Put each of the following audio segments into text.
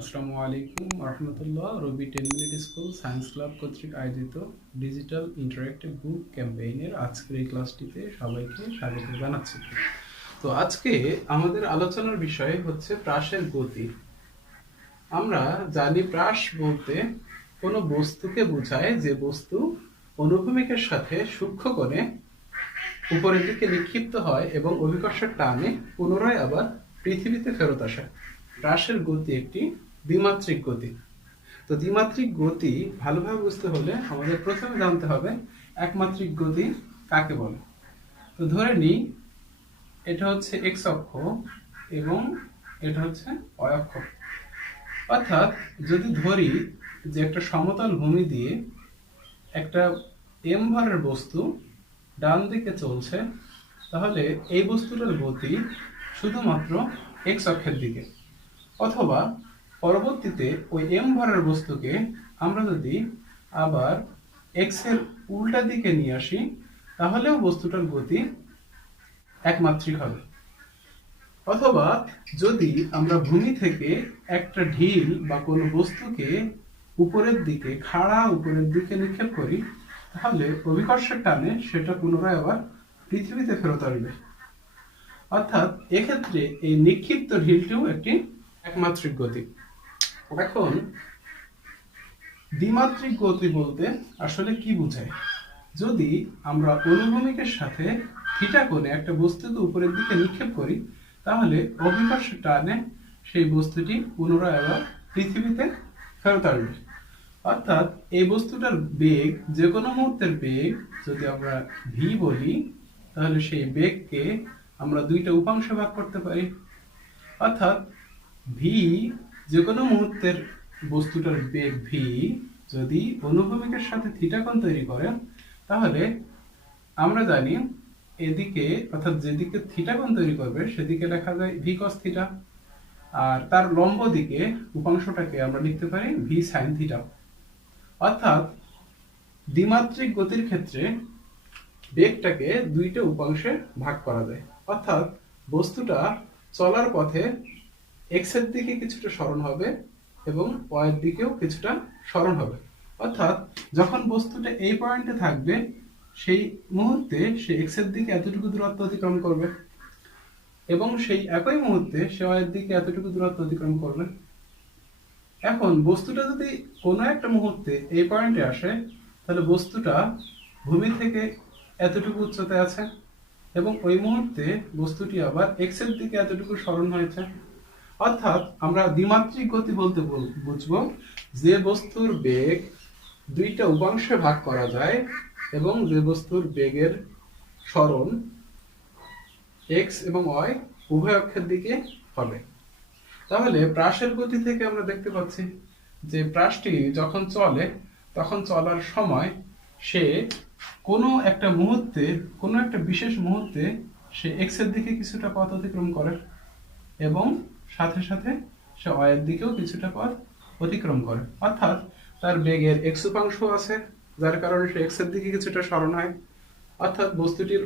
আসসালামু আলাইকুম রহমতুল্লাহ। রবি 10 minute school science club কর্তৃক আয়োজিত ডিজিটাল ইন্টারেক্টিভ বুক ক্যাম্পেইনের আজকের এই ক্লাসটিতে সবাইকে স্বাগত জানাচ্ছি। তো আজকে আমাদের আলোচনার বিষয় হচ্ছে প্রাসের গতি। আমরা জানি প্রাস বলতে কোনো বস্তুকে বোঝায় যে বস্তু অনুভূমিকের সাথে সূক্ষ্ম কোণে উপরের দিকে নিক্ষিপ্ত হয় এবং অভিকর্ষের টানে পুনরায় আবার পৃথিবীতে ফেরত আসে। প্রাসের গতি একটি দ্বিমাত্রিক গতি। তো দ্বিমাত্রিক গতি ভালোভাবে বুঝতে হলে আমাদের প্রথমে জানতে হবে একমাত্রিক গতি কাকে বলে। তো ধরে নিই এটা হচ্ছে এক্স অক্ষ এবং এটা হচ্ছে ওয়াই অক্ষ। অর্থাৎ যদি ধরি যে একটা সমতল ভূমি দিয়ে একটা এম ভরের বস্তু ডান দিকে চলছে, তাহলে এই বস্তুটার গতি শুধুমাত্র এক্স অক্ষের দিকে। অথবা পরবর্তীতে ওই এম ভরের বস্তুকে আমরা যদি আবার এক্স এর উল্টা দিকে নিয়ে আসি, তাহলেও বস্তুটার গতি একমাত্রিক হবে। অথবা যদি আমরা ভূমি থেকে একটা ঢিল বা কোনো বস্তুকে উপরের দিকে উপরের দিকে নিক্ষেপ করি, তাহলে অভিকর্ষের টানে সেটা পুনরায় আবার পৃথিবীতে ফেরত আসবে। অর্থাৎ এক্ষেত্রে এই নিক্ষিপ্ত ঢিলটিও একটি একমাত্রিক গতি। এখন দ্বিমাত্রিক গতি বলতে আসলে কি বোঝায়? যদি আমরা অনুভূমিকের সাথে থিটা কোণে একটা বস্তুকে উপরের দিকে নিক্ষেপ করি, তাহলে অভিকর্ষের টানে সেই বস্তুটি পুনরায় আবার পৃথিবীতে ফেরত আসবে। অর্থাৎ এই বস্তুটার বেগ, যে কোনো মুহূর্তের বেগ যদি আমরা ভি বলি, তাহলে সেই বেগকে আমরা দুইটা উপাংশে ভাগ করতে পারি। অর্থাৎ ভি, যে কোনো মুহূর্তের বস্তুটার বেগ ভি যদি অনুভূমিকের সাথে থিটা কোণ তৈরি করে, তাহলে আমরা জানি এদিকে অর্থাৎ যেদিকে থিটা কোণ তৈরি করবে সেদিকে লেখা যায় ভি কস থিটা, আর তার লম্ব দিকে উপাংশটাকে আমরা লিখতে পারি ভি সাইন থিটা। অর্থাৎ দ্বিমাত্রিক গতির ক্ষেত্রে বেগটাকে দুইটা উপাংশে ভাগ করা যায়। অর্থাৎ বস্তুটা চলার পথে এক্স এর দিকে কিছুটা সরণ হবে এবং ওয়াই এর দিকেও কিছুটা সরণ হবে। অর্থাৎ যখন বস্তুটা এই পয়েন্টে থাকবে, সেই মুহূর্তে সে এক্স এর দিকে এতটুকু দূরত্ব অতিক্রম করবে এবং সেই একই মুহূর্তে সে ওয়াই এর দিকে এতটুকু দূরত্ব অতিক্রম করবে। এখন বস্তুটা যদি কোনো একটা মুহূর্তে এই পয়েন্টে আসে, তাহলে বস্তুটা ভূমি থেকে এতটুকু উচ্চতায় আছে এবং ওই মুহূর্তে বস্তুটি আবার এক্স এর দিকে এতটুকু সরণ হয়েছে। অর্থাৎ আমরা দ্বিমাত্রিক গতি বলতে বুঝবো যে বস্তুর বেগ দুইটা উপাংশে ভাগ করা যায় এবং যে বস্তুর বেগের সরণ এক্স এবং ওয়াই উভয় অক্ষের দিকে হবে। তাহলে প্রাসের গতি থেকে আমরা দেখতে পাচ্ছি যে প্রাসটি যখন চলে, তখন চলার সময় সে কোনো একটা মুহূর্তে, কোনো একটা বিশেষ মুহূর্তে সে এক্স এর দিকে কিছুটা পথ অতিক্রম করে এবং সাথে সাথে সে ওয়াই এর দিকেও কিছুটা পথ অতিক্রম করে। অর্থাৎ তার বেগের এক্স উপাংশ আছে, যার কারণে সে এক্স এর দিকে কিছুটা সরণ হয়। অর্থাৎ বস্তুটির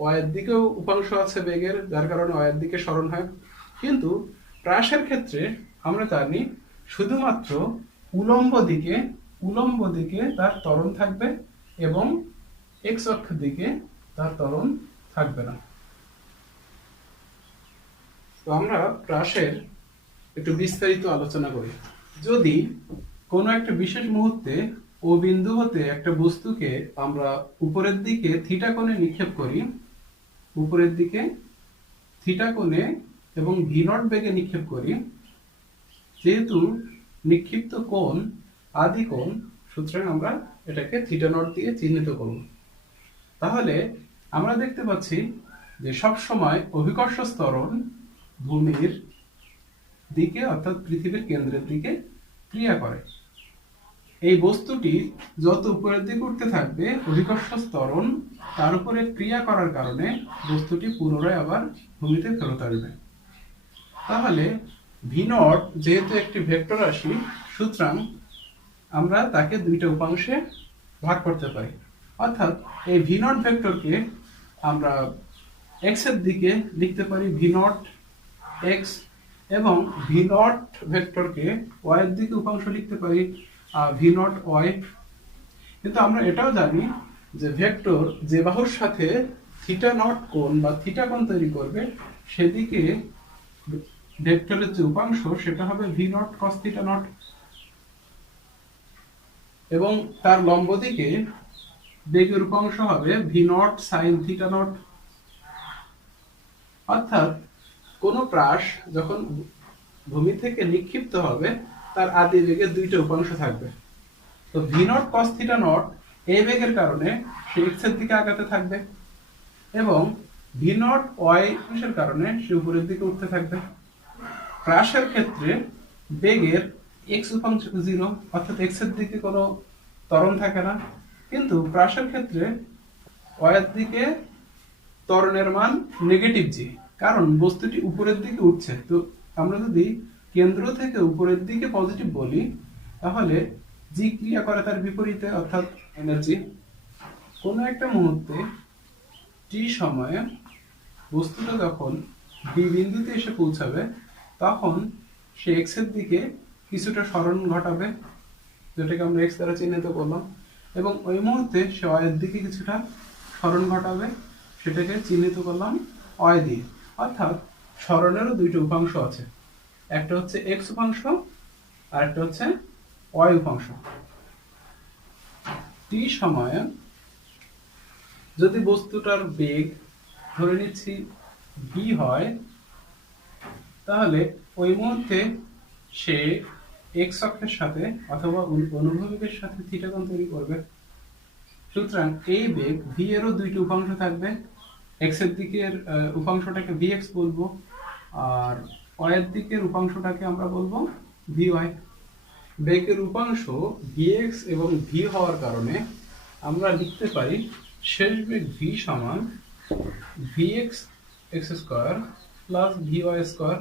ওয়াই এর দিকেও উপাংশ আছে বেগের, যার কারণে ওয়াই এর দিকে সরণ হয়। কিন্তু প্রাসের ক্ষেত্রে আমরা জানি শুধুমাত্র উলম্ব দিকে তার ত্বরণ থাকবে এবং এক্স অক্ষের দিকে তার ত্বরণ থাকবে না। তো আমরা প্রাসের একটু বিস্তারিত আলোচনা করি। যদি কোনো একটা বিশেষ মুহূর্তে ও বিন্দু হতে একটা বস্তুকে আমরা উপরের দিকে থিটা কোণে নিক্ষেপ করি, উপরের দিকে থিটা কোণে এবং ভি নট বেগে নিক্ষেপ করি, যেহেতু নিক্ষিপ্ত কোণ আদি কোণ, সুতরাং আমরা এটাকে থিটা নট দিয়ে চিহ্নিত করব। তাহলে আমরা দেখতে পাচ্ছি যে সব সময় অভিকর্ষ ত্বরণ ভূমির দিকে অর্থাৎ পৃথিবীর কেন্দ্রের দিকে ক্রিয়া করে। এই বস্তুটি যত উপরের দিকে উঠতে থাকবে, অভিকর্ষ ত্বরণ তার উপরে ক্রিয়া করার কারণে বস্তুটি পুনরায় আবার ভূমিতে ফেরত আসবে। তাহলে ভি নট যেহেতু একটি ভেক্টর রাশি, সুতরাং আমরা তাকে দুইটা উপাংশে ভাগ করতে পারি। অর্থাৎ এই ভি নট ভেক্টরকে আমরা এক্স এর দিকে লিখতে পারি ভি নট এক্স এবং ভি নট ভেক্টরকে ওয়াই এর দিকে উপাংশ লিখতে পারি ভি নট ওয়াই। কিন্তু আমরা এটাও জানি যে ভেক্টর যে বাহুর সাথে থিটা নট কোণ বা থিটা কোণ তৈরি করবে সেদিকে ভেক্টরের যে উপাংশ সেটা হবে V naught cos theta not, এবং তার লম্ব দিকে বেগের উপাংশ হবে V naught sine theta naught. অর্থাৎ কোন প্রাস যখন ভূমি থেকে নিক্ষিপ্ত হবে তার আদি বেগের দুইটা উপাংশ থাকবে। তো V naught cos theta not এই বেগের কারণে সে এক্স এর দিকে আগাতে থাকবে এবং ভি নট ওয়াই অংশের কারণে সে উপরের দিকে উঠতে থাকবে। প্রাসের ক্ষেত্রে বেগের এক্স উপাংশ 0, অর্থাৎ এক্স এর দিকে কোনো ত্বরণ থাকে না। কিন্তু প্রাসের ক্ষেত্রে ওয়াই এর দিকে ত্বরণের মান নেগেটিভ জি, কারণ বস্তুটি উপরের দিকে উঠছে। তো আমরা যদি কেন্দ্র থেকে উপরের দিকে পজিটিভ বলি তাহলে জি ক্রিয়া করে তার বিপরীতে, অর্থাৎ এনার্জি। কোনো একটা মুহূর্তে টি সময়ে বস্তুটা যখন বি বিন্দুতে এসে পৌঁছাবে তখন সে এক্স এর দিকে কিছুটা সরণ ঘটাবে, যেটাকে আমরা এক্স দ্বারা চিহ্নিত করলাম, এবং ওই মুহূর্তে সে ওয়াই এর দিকে কিছুটা সরণ ঘটাবে, সেটাকে চিহ্নিত করলাম ওয়াই দিয়ে। অর্থাৎ সরণেরও দুইটা উপাংশ আছে, একটা হচ্ছে এক্স উপাংশ আর একটা হচ্ছে ওয়াই উপাংশ। টি সময়ে যদি বস্তুটার বেগ ধরে নিচ্ছি ভি হয় তাহলে ওই মুহূর্তে সে এক্স অক্ষের সাথে অথবা অনুভূমিকের সাথে থিটা কোণ তৈরি করবে। সুতরাং এই বেগ ভি এরও দুইটি উপাংশ থাকবে, এক্স এর দিকের উপাংশটাকে ভি এক্স বলবো আর ওয়াই এর দিকের উপাংশটাকে আমরা বলবো ভি ওয়াই। বেগের উপাংশ ভি এক্স এবং ভি হওয়ার কারণে আমরা লিখতে পারি শেষ বেগ ভি সমান V X X square plus V Y square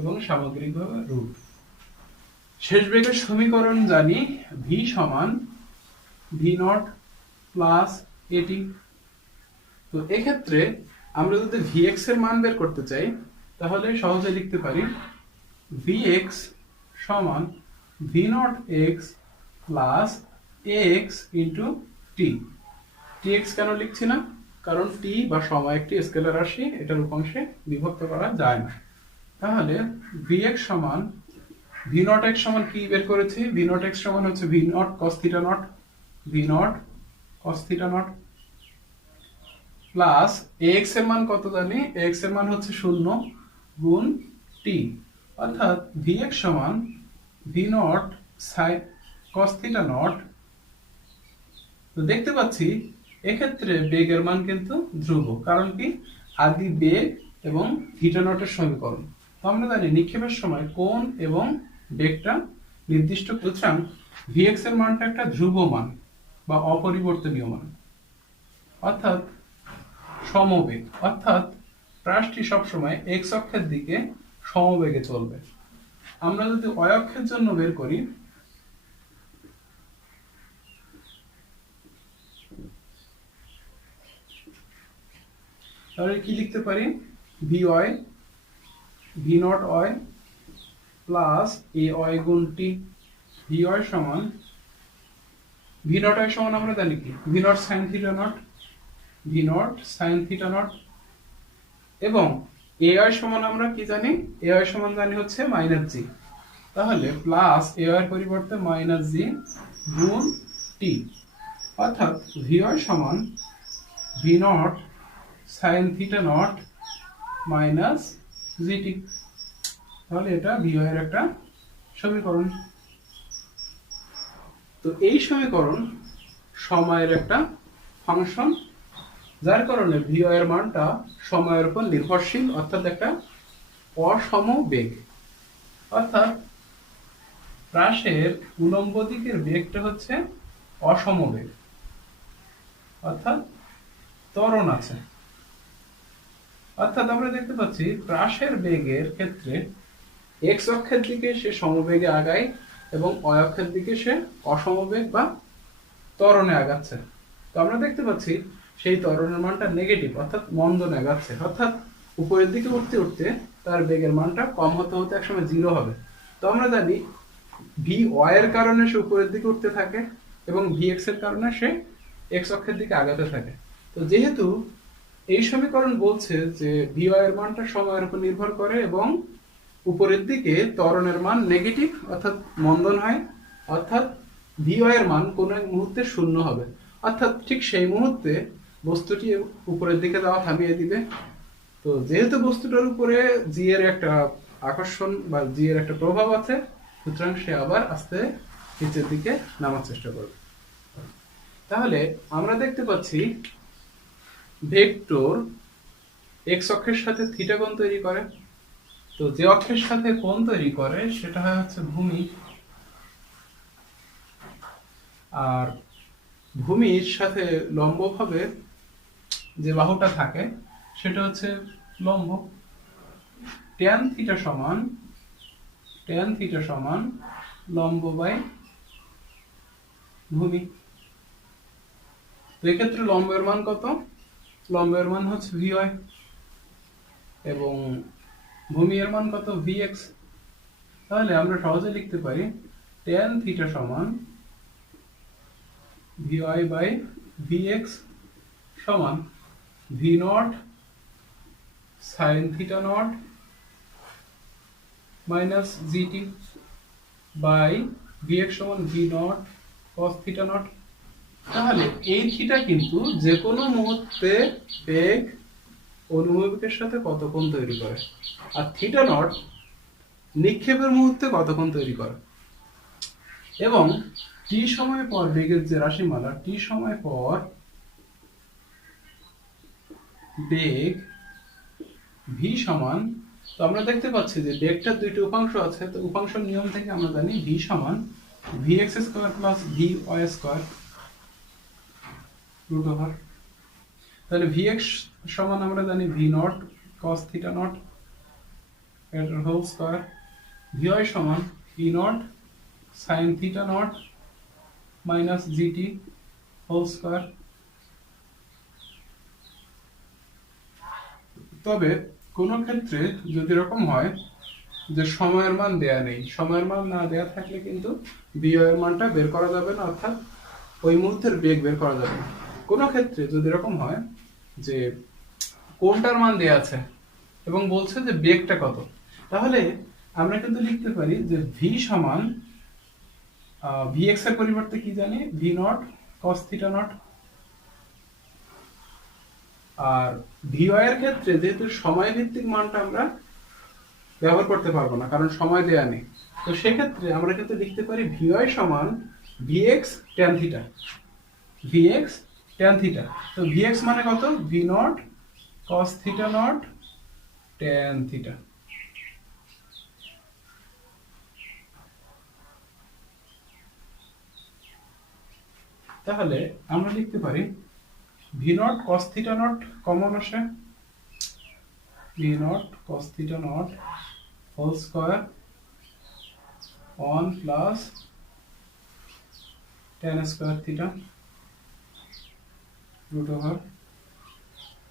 এবং সামগ্রিকভাবে রুট। শেষ বেগের সমীকরণ জানি ভি সমান ভি নট প্লাস এটি। তো এক্ষেত্রে আমরা যদি ভি এক্স এর মান বের করতে চাই তাহলে সহজে লিখতে পারি ভি এক্স সমান V not x plus A x into T. T X কেন লিখছি না? কারণ টি বা সময় একটি স্কেলার রাশি, এটার উপাংশে বিভক্ত করা যায় না। তাহলে ভি এক্স সমান ভি নট এক্স সমান কি বের করেছি? ভি নট এক্স সমান হচ্ছে V naught cos theta not, V not cos theta not plus x এর মান কত জানি? এক্স এর মান হচ্ছে 0 গুণ টি, অর্থাৎ ভি এক্স সমান V not sign cos theta not. তো দেখতে পাচ্ছি এক্ষেত্রে বেগের মান কিন্তু ধ্রুব, কারণ কি আদি বেগ এবং থিটা নটের সমীকরণ। তো আমরা জানি নিক্ষেপের সময় কোণ এবং বেগটা নির্দিষ্ট, সুতরাং ভি এক্স এর মানটা একটা ধ্রুব মান বা অপরিবর্তনীয় মান, অর্থাৎ সমবেগ, অর্থাৎ প্রাসটি সবসময় এক্স অক্ষের দিকে সমবেগে চলবে। আমরা যদি ওয়াই অক্ষের জন্য বের করি তাহলে কি লিখতে পারি? V Y V not Y plus A Y গুণ টি। ভি ওয়াই সমান ভি নট ওয়াই সমান আমরা জানি কি V not sine theta not, V not sine theta not, এবং এ ওয়াই সমান আমরা কি জানি? এ ওয়াই সমান জানি হচ্ছে মাইনাস জি। তাহলে প্লাস এ ওয়াই এর পরিবর্তে মাইনাস জি গুণ টি, অর্থাৎ ভি ওয়াই সমান V not sine theta not minus GT. তাহলে এটা ভি ওয়াই এর একটা সমীকরণ। তো এই সমীকরণ সময়ের একটা ফাংশন, যার কারণে ভি ওয়াই এর মানটা সময়ের উপর নির্ভরশীল, অর্থাৎ একটা অসম বেগ। অর্থাৎ প্রাসের উলম্ব দিকের বেগটা হচ্ছে অসম বেগ, অর্থাৎ ত্বরণ আছে। অর্থাৎ আমরা দেখতে পাচ্ছি প্রাসের বেগের ক্ষেত্রে এক্স অক্ষের দিকে সে সমবেগে আগায় এবং ওয়াই অক্ষের দিকে সে অসমবেগ বা ত্বরণে আগাচ্ছে। তো আমরা দেখতে পাচ্ছি সেই ত্বরণের মানটা নেগেটিভ, অর্থাৎ মন্দনে আগাচ্ছে। অর্থাৎ উপরের দিকে উঠতে উঠতে তার বেগের মানটা কম হতে হতে একসময় 0 হবে। তো আমরা জানি ভি ওয়াই এর কারণে সে উপরের দিকে উঠতে থাকে এবং ভি এক্স এর কারণে সে এক্স অক্ষের দিকে আগাতে থাকে। তো যেহেতু এই সমীকরণ বলছে যে ভি ওয়াই এর মানটা সময়ের উপর নির্ভর করে এবং উপরের দিকে ত্বরণের মান নেগেটিভ অর্থাৎ মন্দন হয়, অর্থাৎ ভি ওয়াই এর মান কোনো এক মুহূর্তে 0 হবে, অর্থাৎ ঠিক সেই মুহূর্তে বস্তুটি উপরের দিকে যাওয়া থামিয়ে দিবে। তো যেহেতু বস্তুটার উপরে জি এর একটা আকর্ষণ বা জি এর একটা প্রভাব আছে, সুতরাং সে আবার আস্তে নিচের দিকে নামার চেষ্টা করবে। তাহলে আমরা দেখতে পাচ্ছি ভেক্টর এক্স অক্ষের সাথে থিটা কোণ তৈরি করে। তো যে অক্ষের সাথে কোণ তৈরি করে সেটা হয় হচ্ছে ভূমি, আর ভূমির সাথে লম্বভাবে যে বাহুটা থাকে সেটা হচ্ছে লম্ব। ট্যান থিটা সমান লম্ব বাই ভূমি। তো এক্ষেত্রে লম্বের মান কত? লম্বের মান হচ্ছে ভি ওয়াই এবং ভূমি এর মান কত? V X. তাহলে আমরা সহজে লিখতে পারি ট্যান থিটা সমান V Y by V X সমান V not sine theta not minus GT by V X সমান V not cos theta naught. তাহলে এই থিটা কিন্তু যে কোনো মুহূর্তে বেগ অনুভূমিকের সাথে কত কোণ তৈরি করে, আর থিটা নট নিক্ষেপের মুহূর্তে কত কোণ তৈরি করে। এবং টি সময় পর বেগের যে রাশিমালা, টি সময় পর বেগ ভি সমান, তো আমরা দেখতে পাচ্ছি যে বেগটার দুইটি উপাংশ আছে। তো উপাংশ নিয়ম থেকে আমরা জানি ভি সমান V X square plus V Y square root over. তাহলে ভি এক্স সমান আমরা জানি V not cos theta not এর হোল স্কোয়ার, ভি ওয়াই সমান V not sine theta not minus GT whole square. তবে কোন ক্ষেত্রে যদি এরকম হয় যে সময়ের মান দেয়া নেই, সময়ের মান না দেয়া থাকলে কিন্তু ভি ওয়াই এর মানটা বের করা যাবে না, অর্থাৎ ওই মুহূর্তের বেগ বের করা যাবে না। কোন ক্ষেত্রে যদি এরকম হয় যে কোনটার মান দেয়া আছে এবং বলছে যে বেগটা কত, তাহলে আমরা কিন্তু লিখতে পারি যে ভি সমান ভি এক্স এর পরিবর্তে কি জানি V not cos theta not, আর ভি ওয়াই এর ক্ষেত্রে যেহেতু সময় ভিত্তিক মানটা আমরা ব্যবহার করতে পারবো না কারণ সময় দেয়া নেই, তো সেক্ষেত্রে আমরা কিন্তু লিখতে পারি ভি ওয়াই সমান V X tan theta, V X tan theta. তো ভি এক্স মানে কত? V not cos theta naught tan theta. তাহলে আমরা লিখতে পারি V not cos theta naught common আসে, V not cos theta not whole square 1 plus tan square theta root over.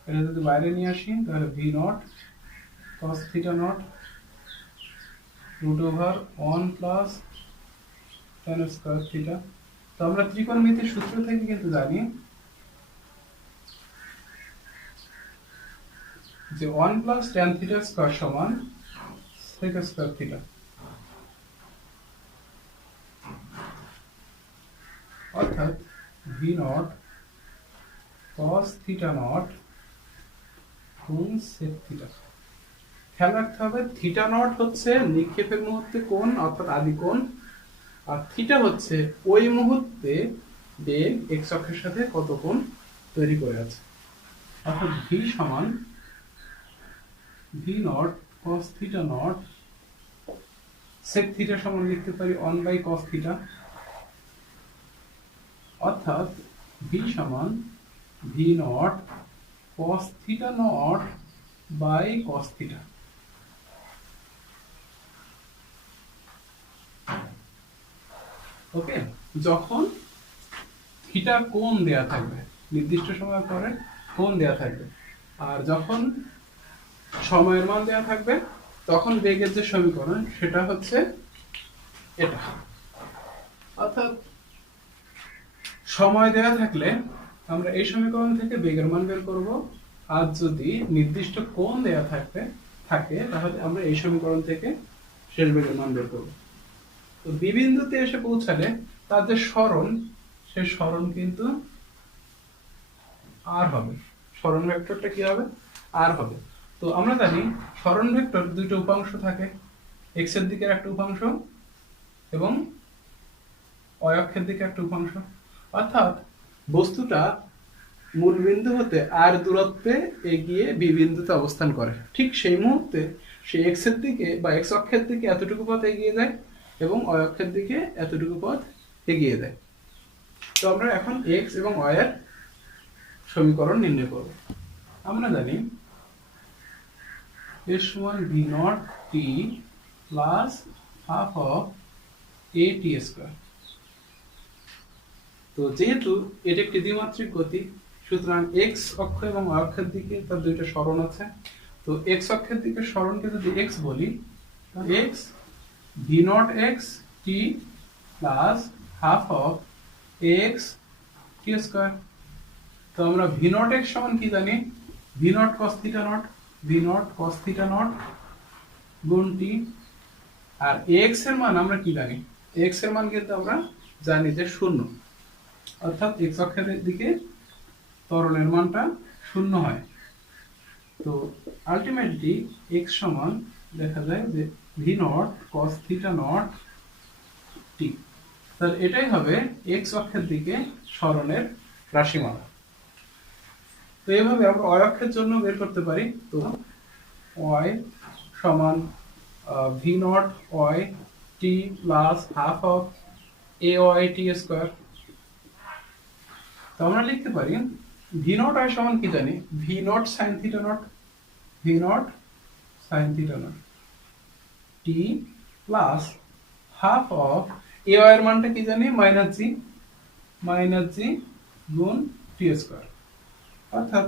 এটা যদি বাইরে নিয়ে আসি তাহলে V not cos theta naught root over 1 plus tan square theta. তো আমরা ত্রিকোণমিতির সূত্র থেকে কিন্তু জানি যে 1 প্লাস ট্যান থিটা স্কয়ার সমান sec স্কয়ার থিটা, অর্থাৎ V naught cos theta not গুণ sec থিটা। খেয়াল রাখতে হবে থিটা নট হচ্ছে নিক্ষেপের মুহূর্তে কোণ অর্থাৎ আদি কোণ, আর থিটা হচ্ছে ওই মুহূর্তে বেগ এক্স অক্ষের সাথে কত কোণ তৈরি করে আছে, অর্থাৎ ভি সমান V naught cos theta naught sec theta সমান লিখতে পারি 1 বাই cos থিটা, অর্থাৎ ভি সমান V naught cos theta not by cos theta. Okay, যখন থিটা কোণ দেয়া থাকবে নির্দিষ্ট সময় পরে কোণ দেয়া থাকবে, আর যখন সময়ের মান দেওয়া থাকবে, তখন বেগের যে সমীকরণ সেটা হচ্ছে এটা। অর্থাৎ সময় দেওয়া থাকলে আমরা এই সমীকরণ থেকে বেগের মান বের করব, আর যদি নির্দিষ্ট কোণ দেওয়া থাকে তাহলে আমরা এই সমীকরণ থেকে শেষ বেগের মান বের করব। তো বি বিন্দুতে এসে পৌঁছালে তার যে সরণ, সেই সরণ কিন্তু আর হবে। সরণ ভেক্টরটা কি হবে? আর হবে। তো আমরা জানি সরণ ভেক্টর দুটো উপাংশ থাকে, এক্স এর দিকের একটা উপাংশ এবং ওয়াই অক্ষের দিকে একটা উপাংশ। অর্থাৎ বস্তুটা মূল বিন্দু হতে আর দূরত্বে এগিয়ে বি বিন্দুতে অবস্থান করে, ঠিক সেই মুহূর্তে সে এক্স এর দিকে বা এক্স অক্ষের দিকে এতটুকু পথ এগিয়ে যায় এবং ওয়াই অক্ষের দিকে এতটুকু পথ এগিয়ে যায়। তো আমরা এখন এক্স এবং ওয়াই এর সমীকরণ নির্ণয় করব। আমরা জানি s সমান v not t plus half of a t square. তো যেহেতু এটা একটি দ্বিমাত্রিক গতি, সুতরাং x অক্ষ এবং y অক্ষের দিকে তার দুইটা সরণ আছে। তো x অক্ষের দিকে সরণকে যদি x বলি, x v not x t plus half of x t square. তো আমরা v নট x সমান কি জানি? v not cos theta not, v not cos theta not গুণ t। আর x এর মান আমরা কি জানি? x এর মান কিন্তু আমরা জানি যে 0, অর্থাৎ x অক্ষের দিকে ত্বরণের মানটা 0 হয়। তো আলটিমেটলি x সমান দেখা যায় যে v not cos theta not t। তাহলে এটাই হবে x অক্ষের দিকে সরণের রাশিমালা। তো এইভাবে আমরা y অক্ষের জন্য বের করতে পারি। তো y সমান v not y t plus half of a y t square. তো আমরা লিখতে পারি v নট y সমান কি জানি? v not sin theta not, v not sin theta not t plus half of a y এর মানটা কি জানি? মাইনাস জি গুণ t স্কয়ার। অর্থাৎ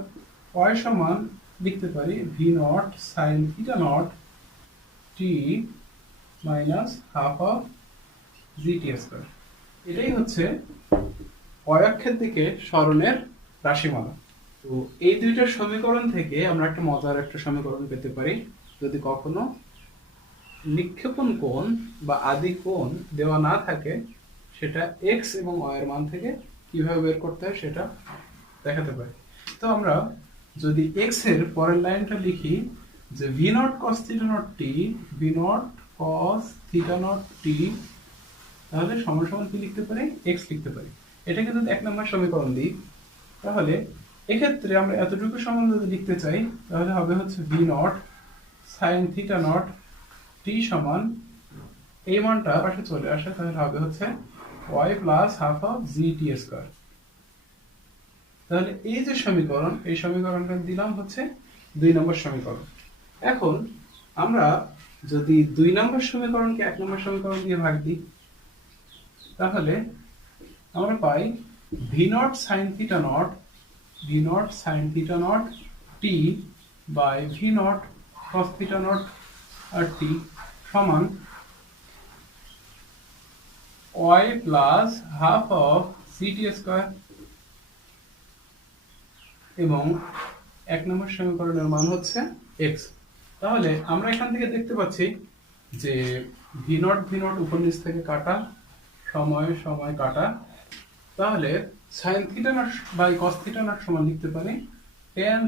y সমান লিখতে পারি v not sin theta not t minus half of gt square. এটাই হচ্ছে y অক্ষের দিকে সরণের রাশিমালা। তো এই দুইটা সমীকরণ থেকে আমরা একটা মজার একটা সমীকরণ পেতে পারি। যদি কখনো নিক্ষেপণ কোণ বা আদি কোণ দেওয়া না থাকে, সেটা x এবং y এর মান থেকে কিভাবে বের করতে হয় সেটা দেখাতে পারি। তো আমরা যদি x এর পরের লাইনটা লিখি যে v not cos theta not t, v not cos theta not t, তাহলে সমান সমান কি লিখতে পারি? x লিখতে পারি। এটাকে যদি 1 নম্বর সমীকরণ দিই, তাহলে এক্ষেত্রে আমরা এতটুকু সমান যদি লিখতে চাই, তাহলে হবে হচ্ছে v not sin theta not t সমান এই মানটা পাশে চলে আসে, তাহলে হবে হচ্ছে y plus half of gt square. তাহলে এই যে সমীকরণ, এই সমীকরণটা দিলাম হচ্ছে 2 নম্বর সমীকরণ। এখন আমরা যদি 2 নম্বর সমীকরণকে 1 নম্বর সমীকরণ দিয়ে ভাগ দিই, তাহলে আমরা পাই v not sin theta not t by v not cos theta not আর t সমান y plus half of ct square. এবং 1 নম্বর সমীকরণের মান হচ্ছে x। তাহলে আমরা এখান থেকে দেখতে পাচ্ছি যে v নট উপর নিচ থেকে কাটা, সময় কাটা। তাহলে sin theta not by cos theta not সমান লিখতে পারি tan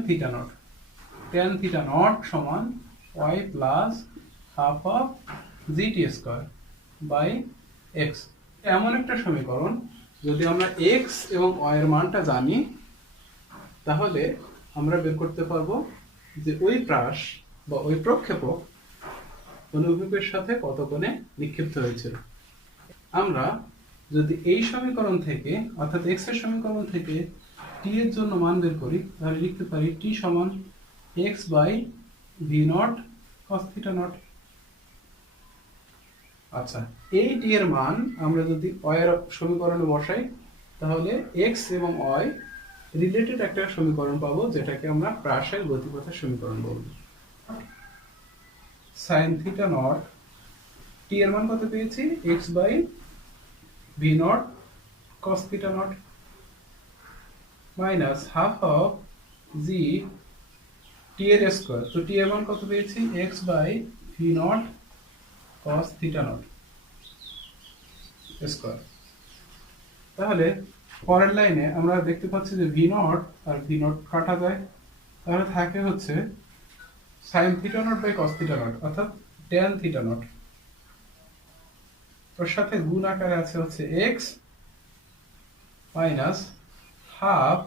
থিটা নট সমান y plus half of gt square by x। এমন একটা সমীকরণ, যদি আমরা x এবং y এর মানটা জানি, তাহলে আমরা বের করতে পারবো যে ওই প্রাস বা ওই প্রক্ষেপক অনুভূমিকের সাথে কত কোণে নিক্ষিপ্ত হয়েছিল। আমরা যদি এই সমীকরণ থেকে, অর্থাৎ x এর সমীকরণ থেকে t এর জন্য মান বের করি, তাহলে লিখতে পারি t সমান x by v not cos theta not. আচ্ছা, এই t এর মান আমরা যদি y এর সমীকরণে বসাই, তাহলে x এবং y রিলেটেড একটা সমীকরণ পাবো, যেটাকে আমরা প্রাসের গতিপথের সমীকরণ বলবো। সাইন থিটা নট, টি এর মান কত পেয়েছি, X by V not cos theta not minus half of G T এর স্কোয়ার। তো টি এর মান কত পেয়েছি, X by V not cos theta naught square. তাহলে পরের লাইনে আমরা দেখতে পাচ্ছি যে ভি নট আর ভি নট কাটা যায়, তাহলে থাকে হচ্ছে sine theta not by cos theta naught অর্থাৎ ট্যান থিটা নট। ওর সাথে গুণ আকারে আছে হচ্ছে এক্স মাইনাস হাফ,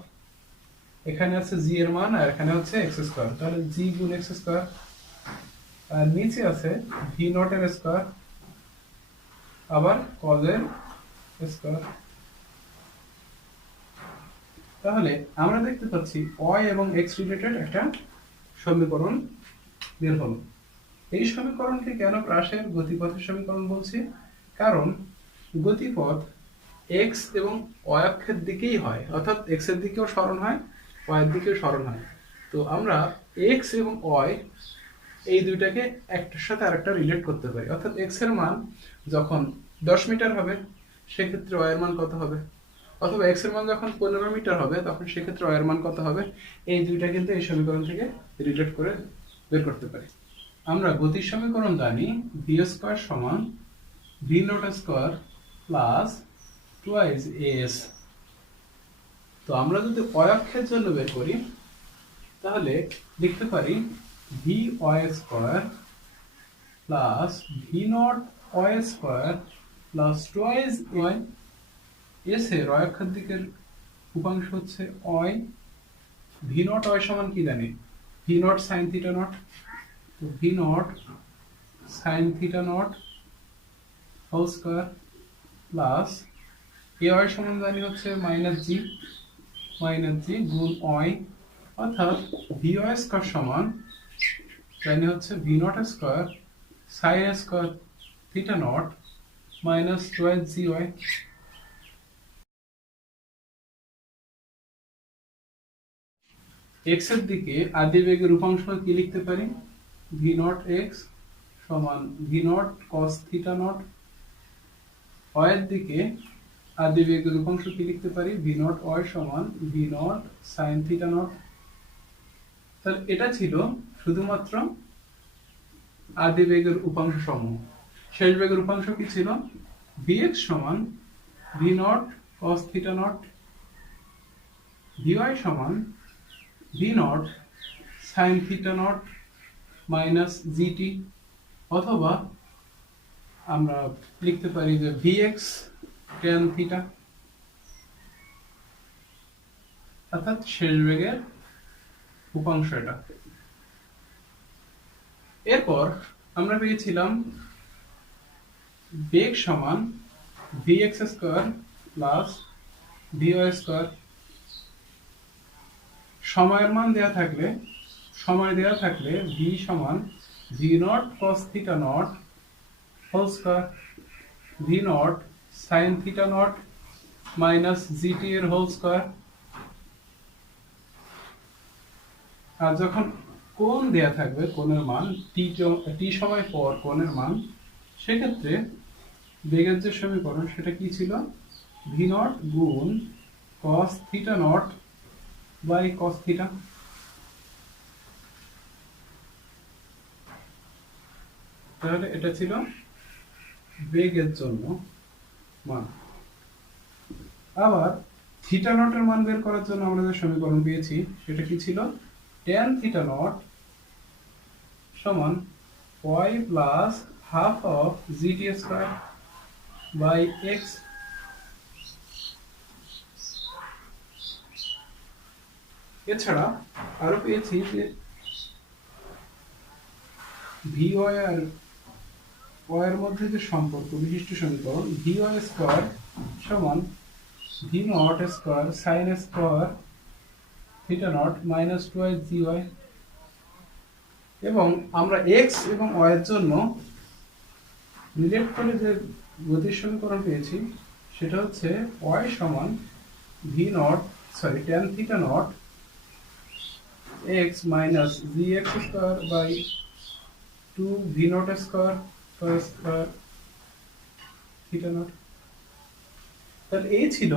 এখানে আছে জি এর মান আর এখানে হচ্ছে এক্স স্কোয়ার, তাহলে জি গুণ এক্স স্কোয়ার, আর নিচে আছে ভি নট এর স্কোয়ার আবার কজ এর স্কোয়ার। তাহলে আমরা দেখতে পাচ্ছি y এবং x রিলেটেড একটা সমীকরণ বের হলো। এই সমীকরণকে কেন প্রাসের গতিপথের সমীকরণ বলছি, কারণ গতিপথ x এবং y অক্ষের দিকেই হয়, অর্থাৎ x এর দিকেও সরণ হয়, y এর দিকেও সরণ হয়। তো আমরা x এবং y এই দুইটাকে একটার সাথে আরেকটা রিলেট করতে পারি, অর্থাৎ x এর মান যখন 10 মিটার হবে সেক্ষেত্রে y এর মান কত হবে, অথবা x এর মান যখন 15 মিটার হবে তখন সেক্ষেত্রে y এর মান কত হবে, এই দুইটা কিন্তু এই সমীকরণ থেকে রিলেট করে বের করতে পারি। আমরা গতির সমীকরণ জানি v স্কয়ার সমান v not square plus twice as। তো আমরা যদি y অক্ষের জন্য বের করি তাহলে লিখতে পারি vy square plus v not y square plus twice y। S এর y অক্ষের দিকের উপাংশ হচ্ছে y, v নট y সমান কি জানি, v not sin theta not, তো v not sin theta not whole square plus ay সমান জানি হচ্ছে মাইনাস জি গুণ y, অর্থাৎ vy স্কয়ার সমান জানি হচ্ছে v not square sin square theta not minus twice gy। x এর দিকে আদি বেগের উপাংশ কি লিখতে পারি, v নট x সমান v not cos theta not. y এর দিকে আদি বেগের উপাংশ কি লিখতে পারি, v নট y সমান v not sin theta naught. তাহলে এটা ছিল শুধুমাত্র আদি বেগের উপাংশ সমূহ। শেষ বেগের উপাংশ কি ছিল, vx সমান v not cos theta not, vy সমান v not sin theta not minus gt, অথবা আমরা লিখতে পারি যে vx tan থিটা, অর্থাৎ শেষ বেগের উপাংশ এটা। এরপর আমরা পেয়েছিলাম বেগ সমান vx square plus vy square. সময়ের মান দেয়া থাকলে v সমান v not cos theta not whole square, v not sin theta not minus gt এর হোল স্কয়ার। আর যখন কোণ দেয়া থাকবে, কোণের মান t সময় পর কোণের মান, সেক্ষেত্রে বেগের যে সমীকরণ সেটা কি ছিল, v নট গুণ cos theta not by cos theta. তাহলে এটা ছিল বেগের জন্য মান। আবার থিটা নটের মান বের করার জন্য আমরা যে সমীকরণ পেয়েছি সেটা কি ছিল, tan থিটা নট সমান y plus half of gt square by x। এছাড়া আরো পেয়েছি যে vy আর y এর মধ্যে যে সম্পর্ক, বিশিষ্ট সমীকরণ vy স্কয়ার সমান v not square sin square theta not minus twice gy। এবং আমরা x এবং y এর জন্য রিলেট করে যে গতির সমীকরণ পেয়েছি সেটা হচ্ছে y সমান tan theta not x minus gx square by 2 v naught square plus square theta naught। তাহলে এই ছিল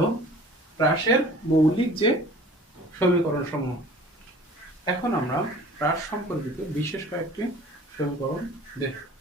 হ্রাসের মৌলিক যে সমীকরণ সমূহ। এখন আমরা হ্রাস সম্পর্কিত বিশেষ কয়েকটি সমীকরণ দেখব।